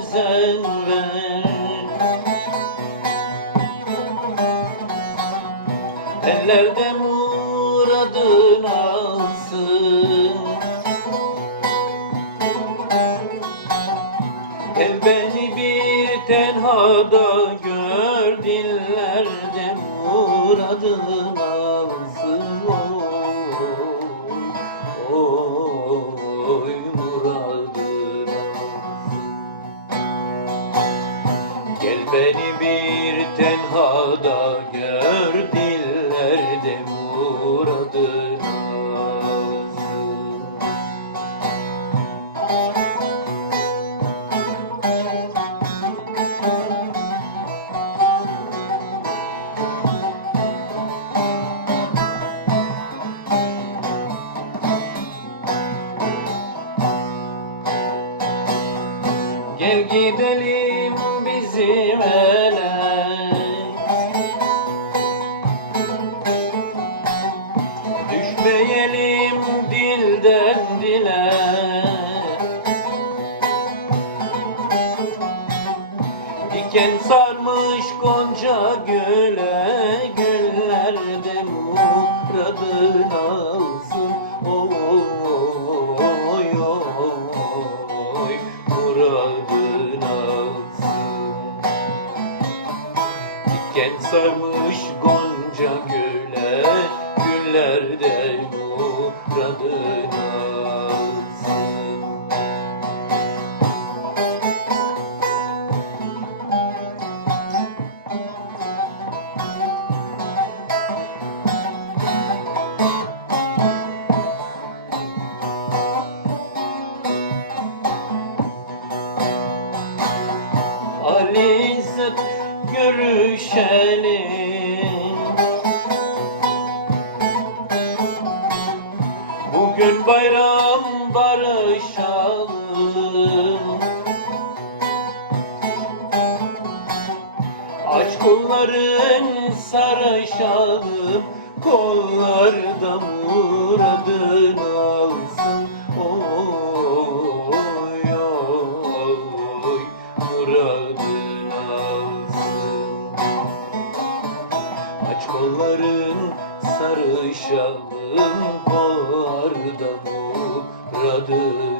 Düzen ver. Ellerde muradın alsın. Gel beni bir tenhada gör Dillerde muradın alsın. Oy, oy muradın beni bir tenhada gör Dillerde muradın alsın Gel gidelim dile Diken sarmış gonca güle Güllerde muradın alsın. Oy oy oy Muradın alsın. Diken sarmış gonca güle Güllerde muradın alsın görüşelim Bugün bayram barışalım. Aç kolların sarışalım. Kollarda muradın alsın. Oy oy muradın kolların sarışalım muradın alsın